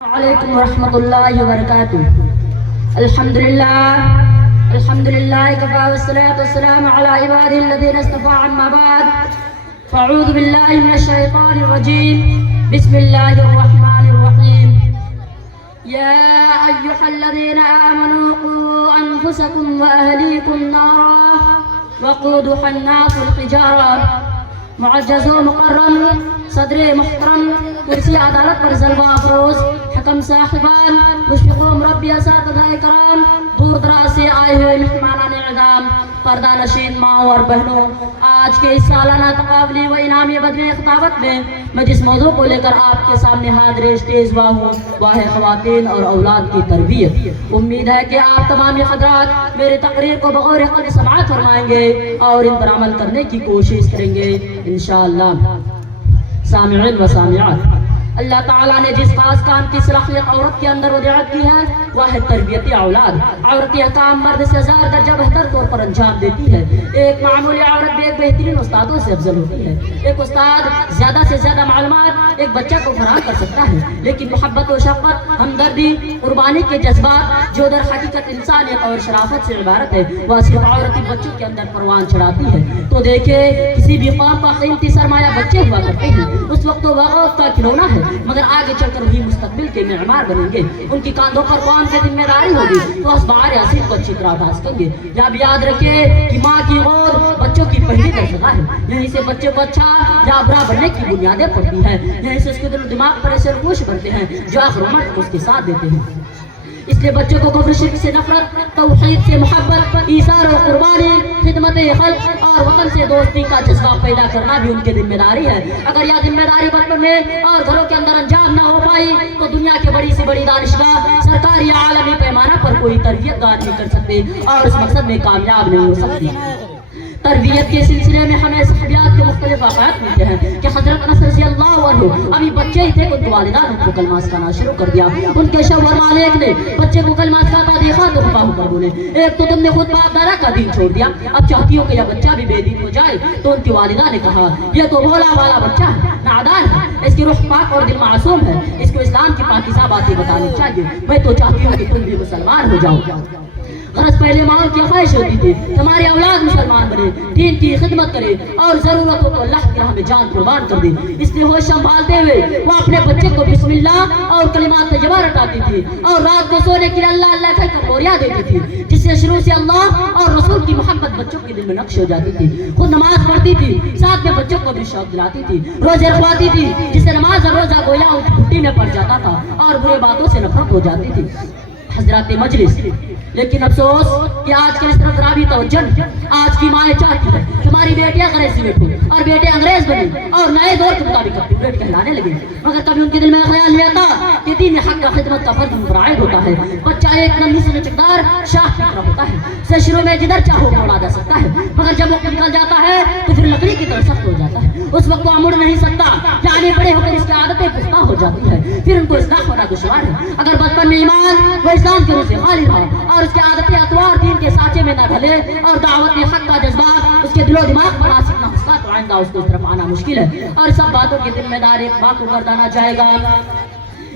عليكم ورحمة الله وبركاته. الحمد لله كفى والصلاة والسلام على عباده الذين اصطفى عما بعد فأعوذ بالله من الشيطان الرجيم بسم الله الرحمن الرحيم. يا أيها الذين آمنوا قوا أنفسكم وأهليكم نارا وقودها الناس والحجارة. معزز و مکرم صدر محترم کرسی عدالت پر جلوہ افروز حکم صاحبان مشفق و مربی اساتذہ کرام دور دراز سے آئے ہوئے مہمانان اعظام پردہ نشین ماں اور بہنوں، آج کے اس سالانہ تقابلی و انعامی بدر خطابت میں جس موضوع کو لے کر آپ کے سامنے حاضر اسٹیج ہوا ہوں وہ ہے خواتین اور اولاد کی تربیت. امید ہے کہ آپ تمام حضرات میری تقریر کو بغور قد سماعت فرمائیں گے اور ان پر عمل کرنے کی کوشش کریں گے انشاءاللہ. سامعین و سامعات، اللہ تعالیٰ نے جس خاص کام کی صلاحیت عورت کے اندر وداعت کی ہے وہ ہے تربیت اولاد. عورت یہ کام مرد سے 1000 درجہ بہتر طور پر انجام دیتی ہے. ایک معمولی عورت بھی ایک بہترین استادوں سے افضل ہوتی ہے. ایک استاد زیادہ سے زیادہ معلومات ایک بچہ کو فراہم کر سکتا ہے، لیکن محبت و شفقت، ہمدردی، قربانی کے جذبات جو در حقیقت انسانیت اور شرافت سے عبارت ہے وہ صرف عورتی بچوں کے اندر پروان چڑھاتی ہے. تو دیکھیں، کسی بھی قوم کا قیمتی سرمایہ بچے ہوا کرتے ہیں. اس وقت تو وقت کا کھلونا ہے، مگر آگے چل کر وہی مستقبل کے معمار بنیں گے. ان کی کاندھوں پر قوم کی ذمہ داری ہوگی تو اسبار یاسین کو اچھی طرح ادا کریں گے. یاد رکھیں کہ ماں کی گود بچوں کی پہلی درجہ ہے. یہیں سے بچے کو اچھا یا برا بننے کی بنیادیں پڑتی ہیں. یہیں سے اس کے دل و دماغ پر ایسے رخوش بنتے ہیں جو آخر عمر اس کے ساتھ دیتے ہیں. اس لیے بچوں کو کفر شرک سے نفرت، توحید سے محبت، ایثار و قربانی، خدمت خلق اور وطن سے دوستی کا جذبہ پیدا کرنا بھی ان کی ذمہ داری ہے. اگر یہ ذمہ داری بچپن میں اور گھروں کے اندر انجام نہ ہو پائی تو دنیا کے بڑی سے بڑی دانشگاہ، سرکاری یا عالمی پیمانہ پر کوئی تربیت گار نہیں کر سکتے اور اس مقصد میں کامیاب نہیں ہو سکتی. تربیت کے سلسلے میں ہمیں صحابیات کے مختلف واقعات ملتے ہیں کہ حضرت انس رضی اللہ عنہ ابھی بچے ہی تھے، ان کے والدان ان کو کلمہ سکھانا شروع کر دیا. ان کے شوہر مالک نے بچے کو کلمہ سکھاتا دیکھا تو خفا ہو کر بولے، ایک تو تم نے خود باپ دادا کا دین چھوڑ دیا، اب چاہتی ہو کہ یہ بچہ بھی بے دین ہو جائے. تو ان کی والدہ نے کہا یہ تو بھولا والا بچہ ہے، نادان ہے، اس کی روح پاک اور دل معصوم ہے، اس کو اسلام کی پاکیزہ باتیں بتانی چاہیے. میں تو چاہتی ہوں کہ تم بھی مسلمان ہو جاؤ. غرض پہلے ماں کی خواہش ہوتی تھی ہماری اولاد مسلمان بنے، دین کی خدمت کرے اور ضرورت ہو تو اللہ کی راہ میں جان قربان کر دے. اس لیے ہوش سنبھالتے ہوئے وہ اپنے بچے کو بسم اللہ اور کلمات طیبہ رٹاتی تھی اور رات کو سونے کے لیے اللہ اللہ کہہ کر بوریا دیتی تھی، جس سے شروع سے اللہ اور رسول کی محبت بچوں کے دل میں نقش ہو جاتی تھی. خود نماز پڑھتی تھی، ساتھ میں بچوں کو بھی شوق دلاتی تھی. روزے رکھواتی تھی، جس سے نماز اور روزہ گویا ان کی گھٹی میں پڑ جاتا تھا اور برے باتوں سے نفرت ہو جاتی تھی. حضرات مجلس، لیکن افسوس کہ آج کل اس طرف ذرا بھی توجہ نہیں. آج کی مائیں چاہتی ہیں کہ ہماری بیٹیاں گریجویٹ ہوں اور بیٹے انگریز بنے اور نئے دور کے مطابق اپڈیٹ کہلانے لگے، مگر کبھی ان کے دل میں خیال نہیں آتا کہ دین حق کا خدمت کا فرض ان پر عائد ہوتا ہے. بچہ ایک ننھی سے لچکدار شاخ کی طرح ہوتا ہے، اسے شروع میں جدھر چاہو موڑا جا سکتا ہے، مگر جب وہ نکل جاتا ہے تو پھر لکڑی کی طرح سخت ہو جاتا ہے. اس وقت وہ مڑ نہیں سکتا، یعنی بڑے ہو کر اس کی عادتیں پختہ ہو جاتی ہے، پھر ان کو اصلاح ہونا دشوار ہے. اگر بچپن میں ایمان و اسلام کے روح سے خالی رہا اور اس کی عادتیں اتوار دین کے سانچے میں نہ ڈھلے اور دعوت حق کا جذبہ اس کے دل و دماغ پر ناسک نہ ہستا تو آئندہ اس کو اس طرف آنا مشکل ہے اور سب باتوں کی ذمہ دار ایک ماں کو گردانا جائے گا.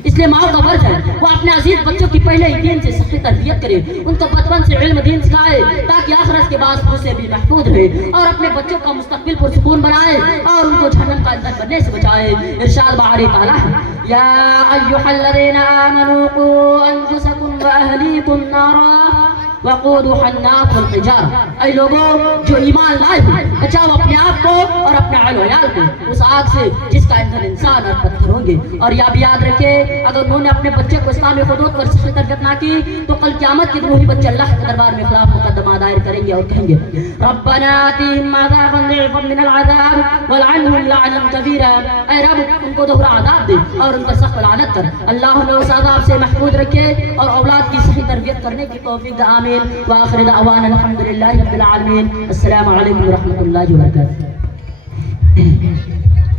اس لیے ماں کا فرض ہے وہ اپنے عزیز بچوں کی پہلے ہی دین سے سختی تربیت کرے، ان کو بچپن سے علم دین سکھائے تاکہ آخرت کے بعد اسے بھی محفوظ رہے اور اپنے بچوں کا مستقبل پرسکون بنائے اور ان کو جہنم کا ایندھن بننے سے بچائے. ارشاد باری تعالیٰ ہے یا ایھا الذین آمنوا قوا انفسکم واہلیکم نارا وقودها الناس والحجارہ. اے لوگوں جو ایمان لائے ہیں، بچاؤ اپنے آپ کو اور اپنے اہل و عیال کو اس آگ سے جس کا ایندھن انسان اور پتھر ہوں گے. اور یہ بھی یاد رکھے اگر انہوں نے اپنے بچے کو اسلامی حدود پر صحیح تربیت نہ کی تو کل قیامت کے دن وہی بچے اللہ کے دربار میں خلاف مقدمہ دائر کریں گے اور کہیں گے ربنا آتیہم عذابا ضعفا من العذاب والعنہم لعنا کبیرا. اے رب ان کو دوہرا عذاب دے اور ان پر سخت لعنت کر. اللہ انہیں اس عذاب سے محفوظ رکھے اور اولاد کی صحیح تربیت کرنے کی توفیق دے. آمین. وآخر دعوانا الحمد للہ رب العالمین. السلام علیکم ورحمۃ اللہ وبرکاتہ.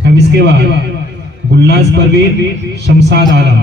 اب اس کے بعد گلناز پروین، شمساد عالم.